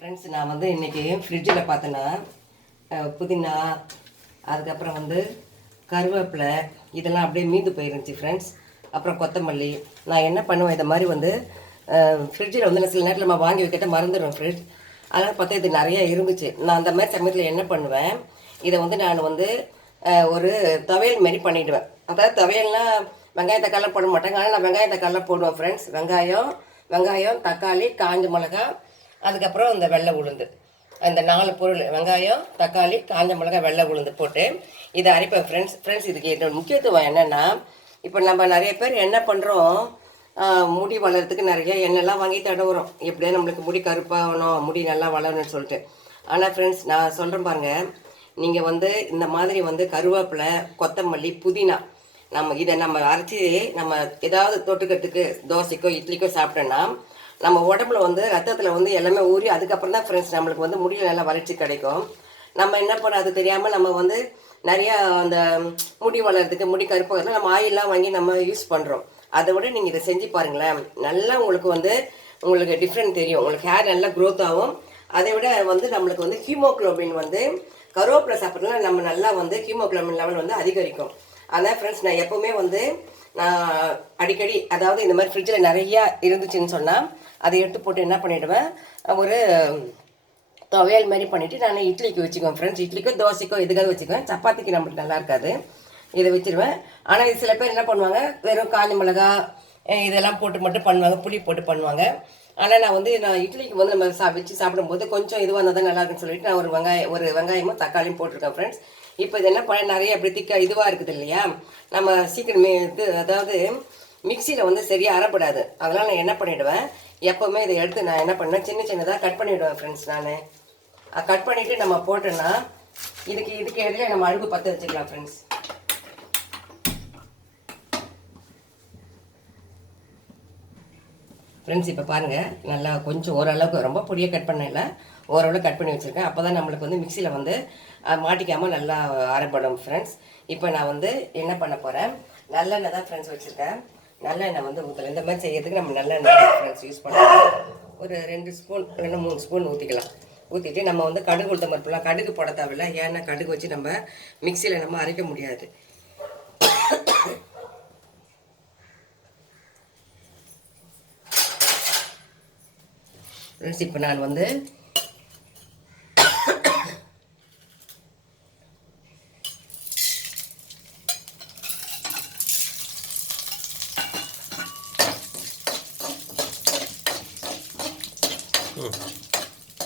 Friends நான் வந்து இன்றைக்கி ஃப்ரிட்ஜில் பார்த்தேன்னா புதினா அதுக்கப்புறம் வந்து கருவேப்பிலை இதெல்லாம் அப்படியே மீந்து போயிருந்துச்சு ஃப்ரெண்ட்ஸ் அப்புறம் கொத்தமல்லி. நான் என்ன பண்ணுவேன் இதை மாதிரி வந்து ஃப்ரிட்ஜில் வந்து நான் சில நேரத்தில் நம்ம வாங்கி வைக்கிறத மறந்துடுவேன் ஃப்ரிட்ஜ் அதனால் பார்த்தா இது நிறையா இருந்துச்சு. நான் அந்த மாதிரி சமயத்தில் என்ன பண்ணுவேன் இதை வந்து நான் வந்து ஒரு துவையல் மாரி பண்ணிவிடுவேன் அதாவது துவையல்னால் வெங்காயம் தக்காளிலாம் போட மாட்டாங்க. ஆனால் நான் வெங்காயம் தக்காளிலாம் போடுவேன் ஃப்ரெண்ட்ஸ் வெங்காயம் வெங்காயம் தக்காளி காஞ்ச மிளகா அதுக்கப்புறம் இந்த வெள்ளை உளுந்து. அந்த நாலு பொருள் வெங்காயம் தக்காளி காஞ்ச மிளகாய் வெள்ளை உளுந்து போட்டு இதை அரைப்பேன் ஃப்ரெண்ட்ஸ் ஃப்ரெண்ட்ஸ் இதுக்கு. என்னோட முக்கியத்துவம் என்னென்னா இப்போ நம்ம நிறைய பேர் என்ன பண்ணுறோம் முடி வளர்றதுக்கு நிறைய எண்ணெய்லாம் வாங்கி தடவுறோம். எப்படியா நம்மளுக்கு முடி கருப்பாகணும் முடி நல்லா வளரணும்னு சொல்லிட்டு. ஆனால் ஃப்ரெண்ட்ஸ் நான் சொல்கிறேன் பாருங்க நீங்கள் வந்து இந்த மாதிரி வந்து கருவேப்பிலை கொத்தமல்லி புதினா நம்ம இதை நம்ம அரைச்சி நம்ம ஏதாவது தொட்டுக்கட்டுக்கு தோசைக்கோ இட்லிக்கோ சாப்பிட்டோன்னா நம்ம உடம்புல வந்து ரத்தத்தில் வந்து எல்லாமே ஊறி அதுக்கப்புறம் தான் ஃப்ரெண்ட்ஸ் நம்மளுக்கு வந்து முடியல நல்லா வளர்ச்சி கிடைக்கும். நம்ம என்ன பண்ண அது தெரியாமல் நம்ம வந்து நிறையா அந்த முடி வளர்கிறதுக்கு முடி கருப்பாகிறதுல நம்ம ஆயிலெலாம் வாங்கி நம்ம யூஸ் பண்ணுறோம் அதை விட நீங்கள் இதை செஞ்சு பாருங்களேன். நல்லா உங்களுக்கு வந்து உங்களுக்கு டிஃப்ரெண்ட் தெரியும். உங்களுக்கு ஹேர் நல்லா க்ரோத் ஆகும். அதை விட வந்து நம்மளுக்கு வந்து ஹீமோக்ளோபின் வந்து கருவேப்பிலை சாப்பிட்றதுனால நம்ம நல்லா வந்து ஹீமோக்ளோபின் லெவல் வந்து அதிகரிக்கும். அதான் ஃப்ரெண்ட்ஸ் நான் எப்போவுமே வந்து நான் அடிக்கடி அதாவது இந்த மாதிரி ஃப்ரிட்ஜில் நிறையா இருந்துச்சுன்னு சொன்னால் அதை எடுத்து போட்டு என்ன பண்ணிவிடுவேன் ஒரு துவையல் மாதிரி பண்ணிவிட்டு நான் இட்லிக்கு வச்சுக்குவேன் ஃப்ரெண்ட்ஸ் இட்லிக்கோ தோசைக்கோ எதுக்காவது வச்சுக்குவேன். சப்பாத்திக்கு நம்மளுக்கு நல்லா இருக்காது. இதை வச்சுருவேன். ஆனால் இது சில பேர் என்ன பண்ணுவாங்க? வெறும் காஞ்ச மிளகா இதெல்லாம் போட்டு மட்டும் பண்ணுவாங்க. புளி போட்டு பண்ணுவாங்க. ஆனால் நான் வந்து நான் இட்லிக்கு வந்து நம்ம சா வச்சு சாப்பிடும்போது கொஞ்சம் இதுவாக இருந்தால் தான் நல்லா இருக்குன்னு சொல்லிட்டு நான் ஒரு வெங்காயம் ஒரு வெங்காயமும் தக்காளியும் போட்டிருக்கேன் ஃப்ரெண்ட்ஸ் இப்போ இது என்ன பண்ண நிறைய அப்படி திக்க இதுவாக இருக்குது இல்லையா? நம்ம சீக்கிரமே இது அதாவது மிக்சியில் வந்து சரியாக அறப்படாது அதனால் நான் என்ன பண்ணிவிடுவேன் எப்போவுமே இதை எடுத்து நான் என்ன பண்ணுவேன் சின்ன சின்னதாக கட் பண்ணிவிடுவேன் ஃப்ரெண்ட்ஸ் நான். கட் பண்ணிவிட்டு நம்ம போட்டோன்னா இதுக்கு இதுக்கு இடையில நம்ம அழுகு பற்ற வச்சுக்கலாம் ஃப்ரெண்ட்ஸ் ஃப்ரெண்ட்ஸ் இப்போ பாருங்கள் நல்லா கொஞ்சம் ஓரளவுக்கு ரொம்ப பொடியாக கட் பண்ணல ஓரளவு கட் பண்ணி வச்சுருக்கேன். அப்போ தான் நம்மளுக்கு வந்து மிக்சியில் வந்து மாட்டிக்காமல் நல்லா அரைப்படும் ஃப்ரெண்ட்ஸ் இப்போ நான் வந்து என்ன பண்ண போகிறேன் நல்லெண்ணெய் தான் ஃப்ரெண்ட்ஸ் வச்சுருக்கேன். நல்லெண்ணெய் வந்து ஊற்றலாம் இந்த மாதிரி செய்யறதுக்கு நம்ம நல்லெண்ணெய் ஃப்ரெண்ட்ஸ் யூஸ் பண்ணலாம். ஒரு ரெண்டு ஸ்பூன் ரெண்டு மூணு ஸ்பூன் ஊற்றிக்கலாம் ஊற்றிட்டு நம்ம வந்து கடுகு உளுத்தம் பருப்புலாம் கடுகு போட தேவையில்ல. ஏன்னா கடுகு வச்சு நம்ம மிக்சியில் நம்ம அரைக்க முடியாது. ஃப்ரெண்ட்ஸ் இப்போ நான் வந்து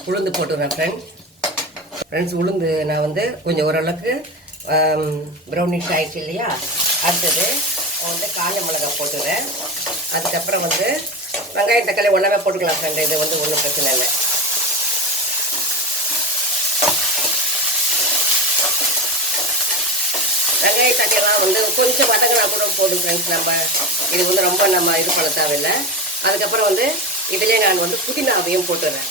உளுந்து போட்டுறேன் ஃப்ரெண்ட்ஸ் ஃப்ரெண்ட்ஸ் உளுந்து நான் வந்து கொஞ்சம் ஓரளவுக்கு um, ப்ரௌனிஷ் ஆகிடுச்சு இல்லையா? அடுத்தது வந்து காஞ்ச மிளகா போட்டுறேன். அதுக்கப்புறம் வந்து வெங்காயம் தக்காளி ஒன்றாவே போட்டுக்கலாம் ஃப்ரெண்டு இது வந்து ஒன்றும் பிரச்சனை இல்லை. வெங்காய தக்காளிலாம் வந்து கொஞ்சம் வதங்கினா கூட போடும் ஃப்ரெண்ட்ஸ் நம்ம இது வந்து ரொம்ப நம்ம இது பண்ண தேவையில்லை. அதுக்கப்புறம் வந்து இதிலே நான் வந்து புதினாவையும் போட்டுறேன்.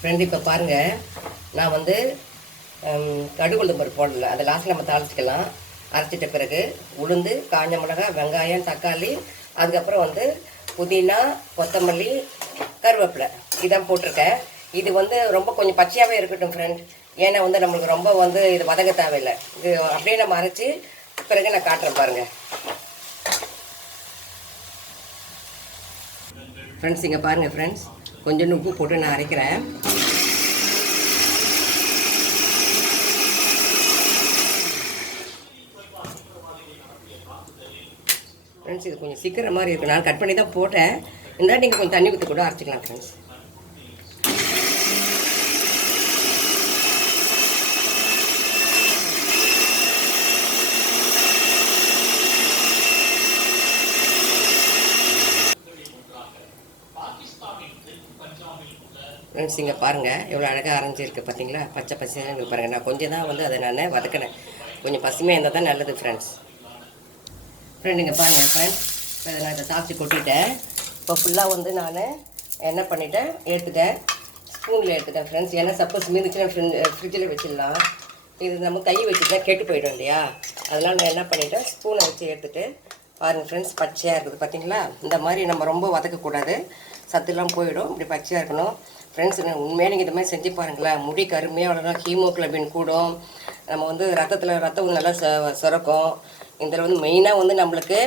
ஃப்ரெண்ட் இப்போ பாருங்கள் நான் வந்து ஹம், கடுகு பருப்பு போடல. அதை லாஸ்ட்டில் நம்ம தாளிச்சிக்கலாம். அரைச்சிட்ட பிறகு உளுந்து காஞ்ச மிளகாய் வெங்காயம் தக்காளி அதுக்கப்புறம் வந்து புதினா கொத்தமல்லி கருவேப்பிலை. இதான் போட்டிருக்கேன். இது வந்து ரொம்ப கொஞ்சம் பச்சையாகவே இருக்கட்டும் ஃப்ரெண்ட் ஏன்னா வந்து நம்மளுக்கு ரொம்ப வந்து இது வதங்க தேவையில்லை. இது அப்படியே நம்ம அரைச்சி பிறகு நான் காட்டுறேன் பாருங்கள் ஃப்ரெண்ட்ஸ் இங்கே பாருங்கள் ஃப்ரெண்ட்ஸ் கொஞ்சம் உப்பு போட்டு நான் அரைக்கிறேன். ஃப்ரெண்ட்ஸ் இது கொஞ்சம் சீக்கிரம் மாதிரி இருக்கு. நான் கட் பண்ணி தான் போட்டேன். இருந்தாலும் நீங்கள் கொஞ்சம் தண்ணி ஊற்றி கூட அரைச்சிக்கலாம் ஃப்ரெண்ட்ஸ் ஃப்ரெண்ட்ஸ் இங்கே பாருங்கள் எவ்வளோ அழகாக அரைஞ்சிருக்கு பார்த்தீங்களா பச்சை பசியாக பாருங்கள் நான் கொஞ்சம் தான் வந்து அதை நான் வதக்கினேன். கொஞ்சம் பசுமையாக இருந்தால் தான் நல்லது ஃப்ரெண்ட்ஸ் ஃப்ரெண்ட் இங்கே பாருங்கள் ஃப்ரெண்ட்ஸ் இப்போ நான் இதை தாச்சி கொட்டிட்டேன். இப்போ ஃபுல்லாக வந்து நான் என்ன பண்ணிட்டேன்? எடுத்துட்டேன். ஸ்பூனில் எடுத்துட்டேன் ஃப்ரெண்ட்ஸ் ஏன்னா சப்போஸ் மீந்துச்சுன்னா ஃப்ரிட்ஜில் வச்சிடலாம். இது நம்ம கை வச்சுட்டா கெட்டு போயிடும் இல்லையா? அதனால் நான் என்ன பண்ணிட்டேன்? ஸ்பூனை வச்சு எடுத்துட்டு பாருங்கள் ஃப்ரெண்ட்ஸ் பச்சையாக இருக்குது பார்த்தீங்களா இந்த மாதிரி நம்ம ரொம்ப வதக்கக்கூடாது. சத்துலாம் போயிடும். இப்படி பச்சையாக இருக்கணும். ஃப்ரெண்ட்ஸ் உண்மையாக நீங்கள் இந்த மாதிரி செஞ்சு பாருங்களேன். முடி கருமையாக வளரும். ஹீமோக்ளோபின் கூடும். நம்ம வந்து ரத்தத்தில் ரத்தம் நல்லா ச சுரக்கும். இதில் வந்து மெயினாக வந்து நம்மளுக்கு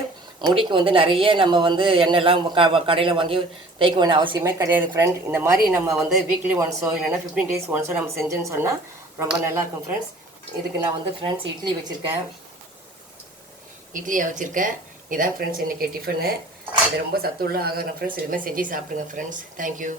முடிக்கு வந்து நிறைய நம்ம வந்து எண்ணெய்லாம் க கடையில் வாங்கி தேய்க்க வேண்டிய அவசியமே கிடையாது ஃப்ரெண்ட் இந்த மாதிரி நம்ம வந்து வீக்லி ஒன்ஸோ இல்லைன்னா ஃபிஃப்டீன் டேஸ் ஒன்ஸோ நம்ம செஞ்சோன்னு சொன்னால் ரொம்ப நல்லா இருக்கும் ஃப்ரெண்ட்ஸ் இதுக்கு நான் வந்து ஃப்ரெண்ட்ஸ் இட்லி வச்சுருக்கேன். இட்லியை வச்சுருக்கேன். இதான் ஃப்ரெண்ட்ஸ் இன்றைக்கி டிஃபனு இது ரொம்ப சத்துள்ள ஆகணும் ஃப்ரெண்ட்ஸ் இதுமாதிரி செஞ்சு சாப்பிடுங்க ஃப்ரெண்ட்ஸ் தேங்க்யூ